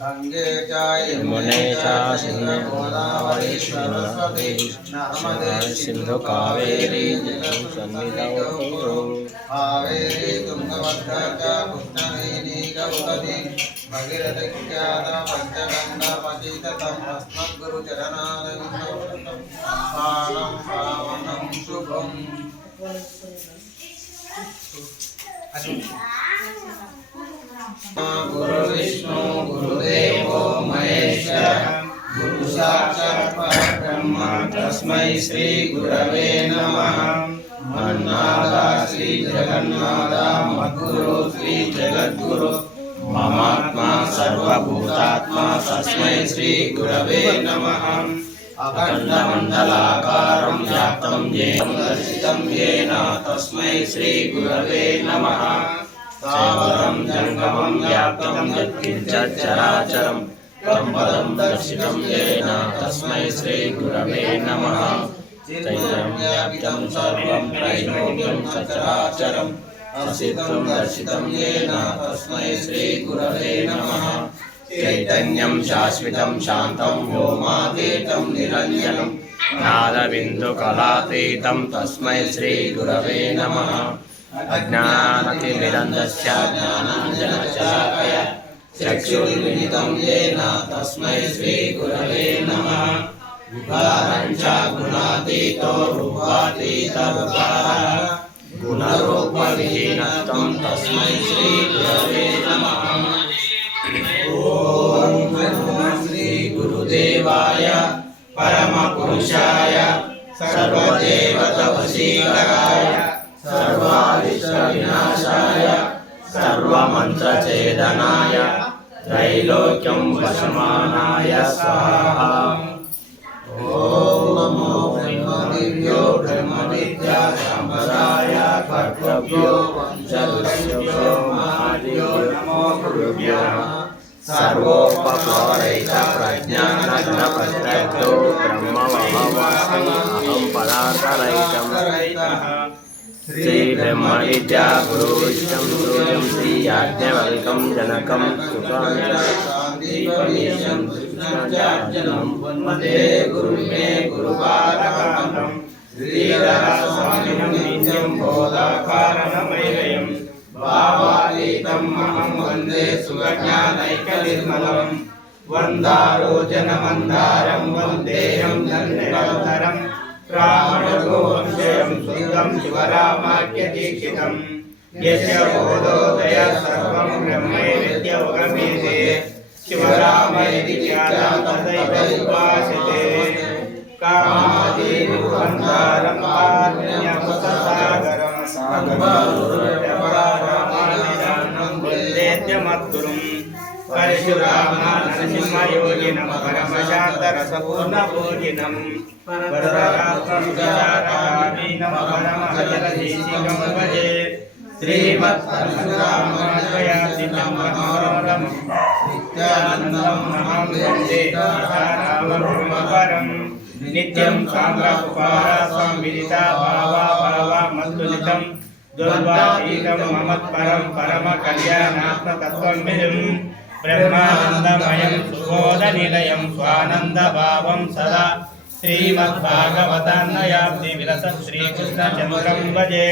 गङ्गे च यमुने च सिन्धु गोदावरी सरस्वती नर्मदे सिन्धु कावेरी सन्निधौ कुरु कावेरी तुङ्गभद्रा च कृष्णवेणी गौतमी भगीरथख्यात पञ्चगङ्गा पतिततम् अस्मद्गुरुचरणारविन्दं पाणं पावनं शुभम् गुरुविष्णु गुरुदेवो महेश्वरः गुरु साक्षात् परब्रह्म तस्मै श्री गुरवे नमः मन्नादा श्री जगन्नाथ मद्गुरु श्री जगद्गुरु ममात्मा सर्वभूतात्मा तस्मै श्री गुरवे नमः अखण्डमण्डलाकारं व्याप्तं येन दर्शितं येन तस्मै श्री సావరం జంగమం వ్యాప్తం యత్కించరాచరం త్వం పదం దర్శితం ఏన తస్మై శ్రీ గురవే నమః చైతన్యం వ్యాప్తం సర్వం త్రైలోక్యం సచరాచరం అసిత్వం దర్శితం ఏన తస్మై శ్రీ గురవే నమః చైతన్యం శాశ్వతం శాంతం వ్యోమాతీతం నిరంజనం నాదబిందుకలాతీతం తస్మై శ్రీ గురవే నమః अज्ञानतिमिरन्दस्य ज्ञानाञ्जनशलाकय चक्षुर्मिलितं येन तस्मै श्रीगुरवे नमः। च गुणातीतो गुणरूपविहीनत्वं तस्मै श्रीगुरवे नमः। परमपुरुषाय। వినాశాయ సర్వమంత్రచేదనాయ త్రైలోక్యం వశమానాయ స్వాహ. ఓం నమో బ్రహ్మవిద్యో బ్రహ్మ విద్యా సంపదాయ కర్తవ్యో సర్వోపకారైత ప్రజ్ఞాన ప్రజ్ఞో श्रीब्रह्मविद्या पुरोहितं सूर्यं श्रीयाज्ञवल्कं जनकं सुतां श्रीरसस्वामिनं भावातीतं महं वंदे सुगज्ञानैकनिर्मलम् वन्दारो जनमन्दारं धन्यवधरं रावणगो దివం శివరామాఖ్య దీక్షితం యస్య బోధోదయ సర్వం బ్రహ్మైవేద్యవగమ్యతే శివరామ ఇది ఖ్యాత తదైవ పరశురామ నరసింహయోగి నమ పరమశాంత రసపూర్ణ పూజినం పరరాత్మీ నమ పరమహజలదేశికం భజే శ్రీమత్ పరశురామయాసి నమ మనోరమణం నిత్యానందం మహాందే రామపరం నిత్యం సాంద్రాకుపార స్వామిత బావా బావా మత్తులితం దుర్వాతీతం మమత్పరం పరమ కళ్యాణాత్మతత్వం విధం బ్రహ్మానందమయం సుబోధ నిలయం స్వానందభావం సదా శ్రీమద్భాగవతాన్నయాబ్ది విలస శ్రీకృష్ణచంద్రం భజే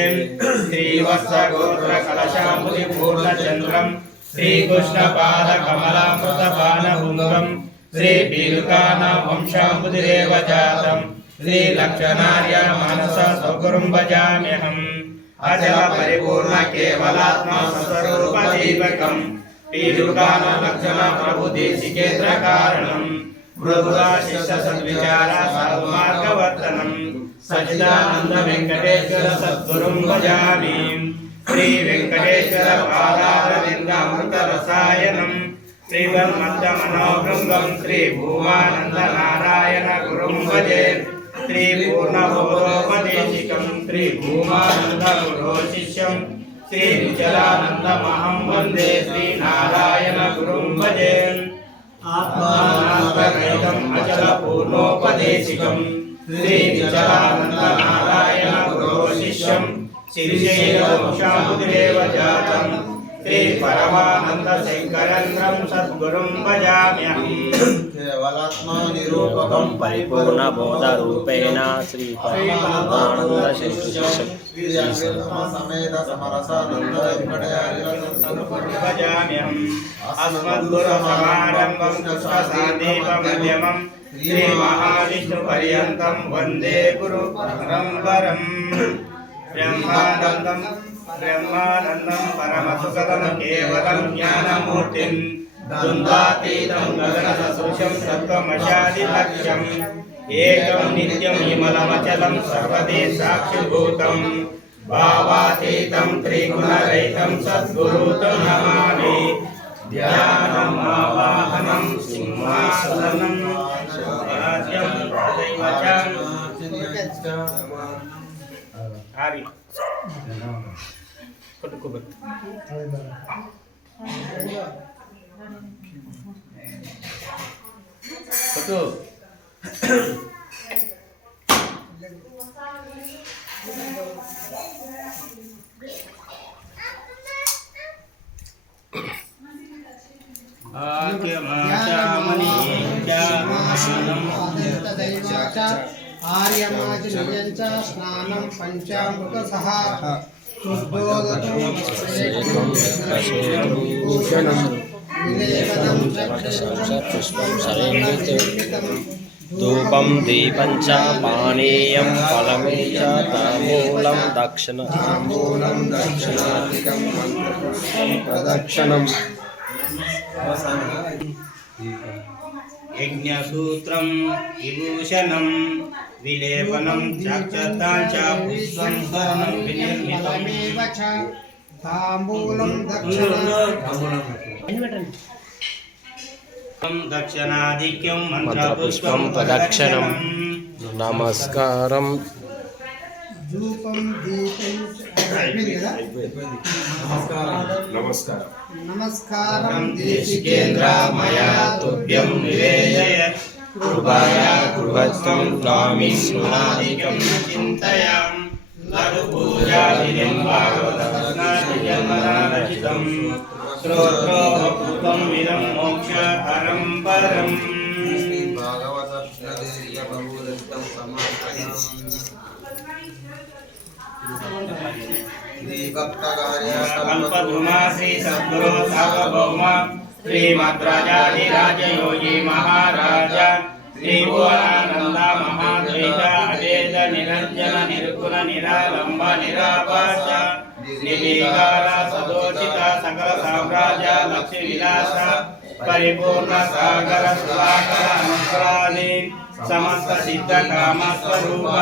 శ్రీవత్సగోత్రకలశాంబుది పూర్ణచంద్రం శ్రీకృష్ణపాదకమలామృతపానభుంగం శ్రీపీలుకానావంశాంబుదిరేవ జాతం శ్రీలక్షణార్య మానస స్వగురుం భజామ్యహం అజల పరిపూర్ణ కేవలాత్మా స్వరూపదీపకం पीडुकान लक्षण प्रभु देशिकेन्द्र कारणम मृदुराशिष सद्विचार सद्मार्गवर्तनम सच्चिदानंद वेंकटेश्वर सद्गुरुं भजामि श्री वेंकटेश्वर पादारविन्दामृत रसायनम श्रीवन्मद्द मनोभृङ्गं श्री भूमानन्द नारायण गुरुं भजे श्री पूर्णबोधोपदेशिकं श्री भूमानन्द गुरो शिष्यम् श्रीविचलानन्दमहं वन्दे श्रीनारायण गुरुं भजे आत्मानान्तरहितम् अचलपूर्णोपदेशिकं श्रीविचलानन्दनारायण गुरो शिष्यं श्रीशैलवंशामुदिरेव जातं శ్రీ పరమానంద శంకరేంద్రం సద్గురుం భజామ్యహం కేవలాత్మా నిరూపకం రూపకం పరిపూర్ణ బోధ రూపేణ శ్రీ పరమానంద సమేత సమరసానంద వెంకటయారి భజామ్యహం అస్మద్గురు సమారంభం పుష్పసాదీపమధ్యమం శ్రీ మహావిష్ణు పర్యంతం వందే గురు పరంపరం బ్రహ్మానందం బ్రహ్మానందం పరమసుఖదం కేవలం జ్ఞానమూర్తిం ద్వంద్వాతీతం గగనసదృశం సత్వమశాదిలక్ష్యం ఏకం నిత్యం విమలమచలం సర్వదే సాక్షిభూతం భావాతీతం త్రిగుణరహితం సద్గురుతం నమామి ధ్యానం ఆవాహనం సింహాసనం రాజ్యం దైవచం ఆరి పట్టు కొట్టు ఆర్యమాచ స్నానం పంచామృత సహా ధూపం దీపం చ పానీయం ఫలమే చ తాంబూలం దక్షిణ. తాంబూలం దక్షిణాధికం ప్రదక్షిణం. యజ్ఞసూత్రం విభూషణం విలేపనం చాక్షతాం చ పుష్పం స్వర్ణం వినిర్మితం తాంబూలం దక్షిణ దక్షిణాధిక్యం మంత్రపుష్పం ప్రదక్షిణం నమస్కారం ధూపం దీపం కదా నమస్కారం దేశికేంద్ర మయా తుభ్యం నివేదయ कृपया कुर्वत्वं स्वामि गुणादिकं चिन्तयाम् लघुपूजादिनं भागवतरत्नादिजन्मनारचितं श्रोत्रोपकृतं इदं मोक्षपरं परम्। दीपक्तकार्य सद्गुरो सार्वभौमा సమర్పయామి శ్రీభక్తకార్య కల్పద్రుమా శ్రీ సద్గురు సార్వభౌమ శ్రీమద్రాజాదిరాజయోగి మహారాజ శ్రీ భువనానంద మహాద్వైత అవేద నిరంజన నిర్గుణ పరిపూర్ణ సాగర సుధాకర అనుగ్రహాలి సమస్త సిద్ధ కామ స్వరూప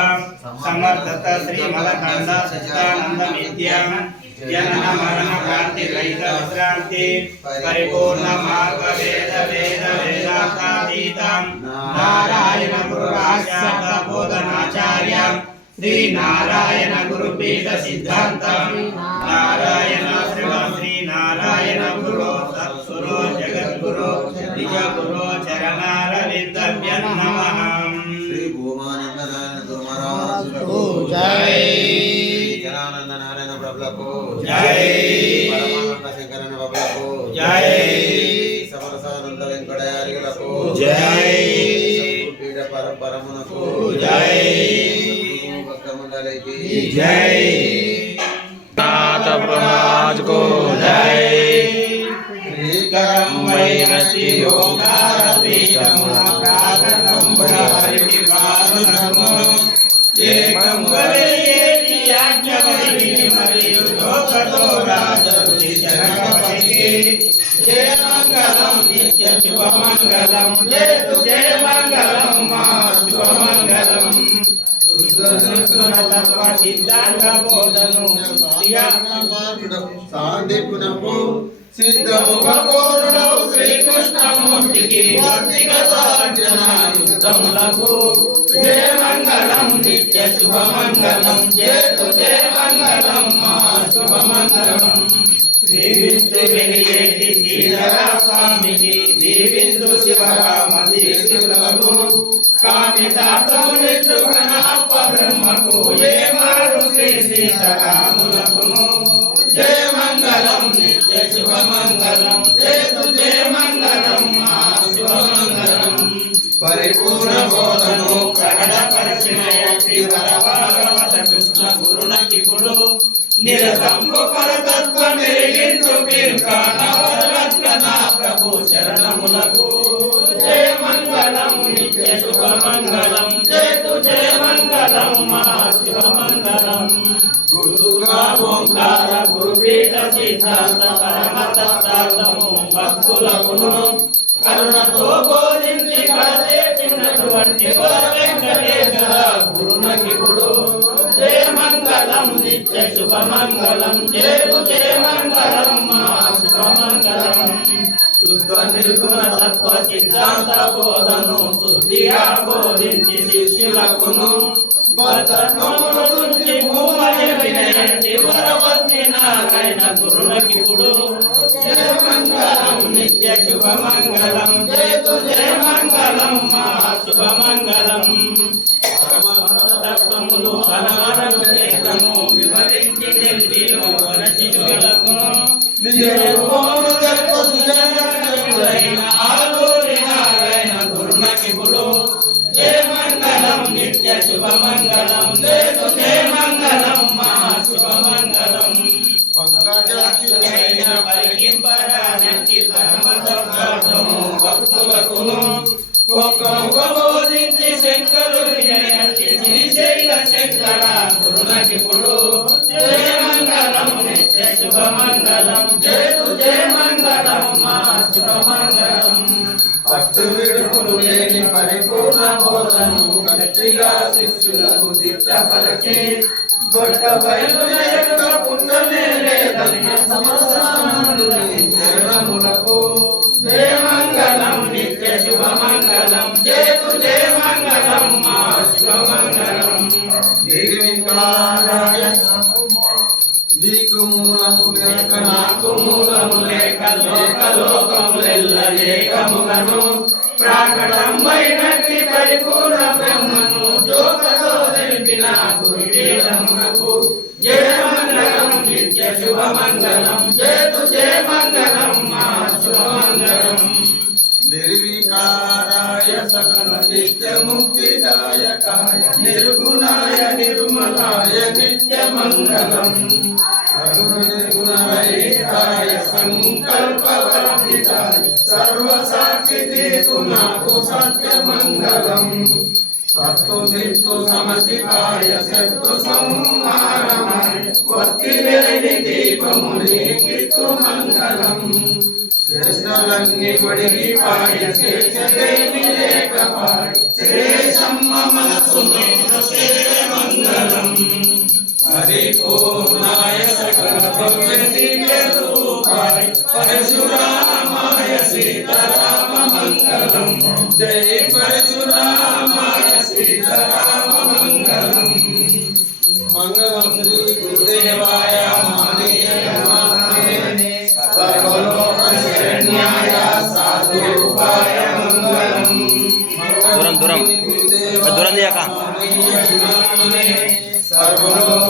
సమర్థత శ్రీమల కంద సచిదానంద నిత్యం జనన మరణ కాంతి రహిత విశ్రాంతి పరిపూర్ణ మార్గ వేద వేద వేదాంతాతీతం నారాయణ గురు బోధనాచార్య శ్రీ నారాయణ గురు పీఠ సిద్ధాంతం నారాయణ ప్రభులకు జై. పరమానంద శంకరన ప్రభులకు జై. సమరసానంద వెంకటయారిలకు జై. పీఠ పరపరమునకు జై. భక్తమండలికి జై. నాథ ప్రహ్లాద్ కో జై. శ్రీకరం వైరతి యోగారపీఠమున ప్రాగణం శుభమంగళం. జయతు జయ మంగళం. మా శుభమంగళం. సాందీపునకు సిద్ధముఖ శ్రీకృష్ణమూర్తికి వ్యక్తిగతార్జనాయుద్ధములకు జయ మంగళం నిత్య శుభమంగళం. జయ మంగళం మా శుభమంగళం. దీవించు మిగిలేటి శ్రీధరా స్వామికి దీవించు శివరామది శివులకు కామితాతము నిట్టు కనప్ప బ్రహ్మకు ఏ మారు శ్రీ సీతారాములకును జయ మంగళం నిత్య శుభ మంగళం జయతు జయ మంగళం మా శుభ మంగళం. పరిపూర్ణ బోధను ప్రకటపరచిన వరవర కృష్ణ గురునకి గురు నిరతంబు పరతత్వ మెరిగించు కీర్తనవరత్న ప్రభు శరణములకు జయ మంగళం నిత్య శుభ మంగళం జయతు జయ మంగళం మహాశివ మంగళం గురుగా ఓంకార గురుపీఠ సిద్ధాంత పరమ తత్వము భక్తులకును కరుణతో బోధించి కడతేటినటువంటి వరమే శుభమంగళం నిత్య మంగళం జయతు మా శుభ శుద్ధ నిర్గుణ తత్వ సిద్ధాంత బోధను శుద్ధిగా బోధించి శిష్యులకును. భద్రత్వమును గురించి భూమని వినయంటి వరవతి నారాయణ జయ మంగళం నిత్య శుభ జయతు జయ మంగళం మా శుభ తత్వములు అనారము Yeah. మంగళం జయతు జయ మంగళం. మా పట్టు విడుపులు లేని పరిపూర్ణ బోధను గట్టిగా శిష్యులకు దిట్టపరచి గొట్ట బయలు యొక్క లేదన్న మూలము లేక లోక లోకములెల్ల ఏకముగను ప్రాకటంబైనట్టి పరిపూర్ణ బ్రహ్మను జోకతో తెలిపిన గురువేదమునకు జయ మంగళం నిత్య శుభ మంగళం జయతు జయ మంగళం మా శుభ మంగళం నిర్వికారాయ సకల నిత్య ముక్తిదాయకాయ నిర్గుణాయ నిర్మలాయ నిత్య మంగళం అరుణ నిర్గుణరహితాయ సంకల్పవర్జితాయ సర్వసాక్షితేతు నాకు సత్య సత్తు సిత్తు సమసితాయ శత్రు సంహారమాయ వత్తిలేని దీపముని కిత్తు మంగళం. శేషలన్ని కొడిగి శేషదేవి లేకపాయ శేషమ్మ మనసు మంగళం. పరిపూర్ణాయ సకల భవ్య దివ్య రూపాయ. పరశురామాయ సీతారామ మంగళం జయ పరశురామాయ సీతారామ మంగళం మంగళం శ్రీ గురుదేవాయ మహనీయ నమామి సర్వలోక మంగళం దూరం, దూరం. దూరం తీయక. సర్వలోక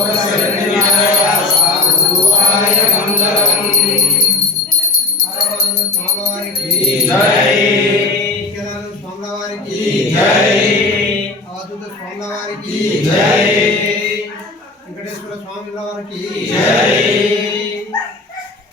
అవధూత స్వామివారికి జై. వెంకటేశ్వర స్వామి వారికి జై.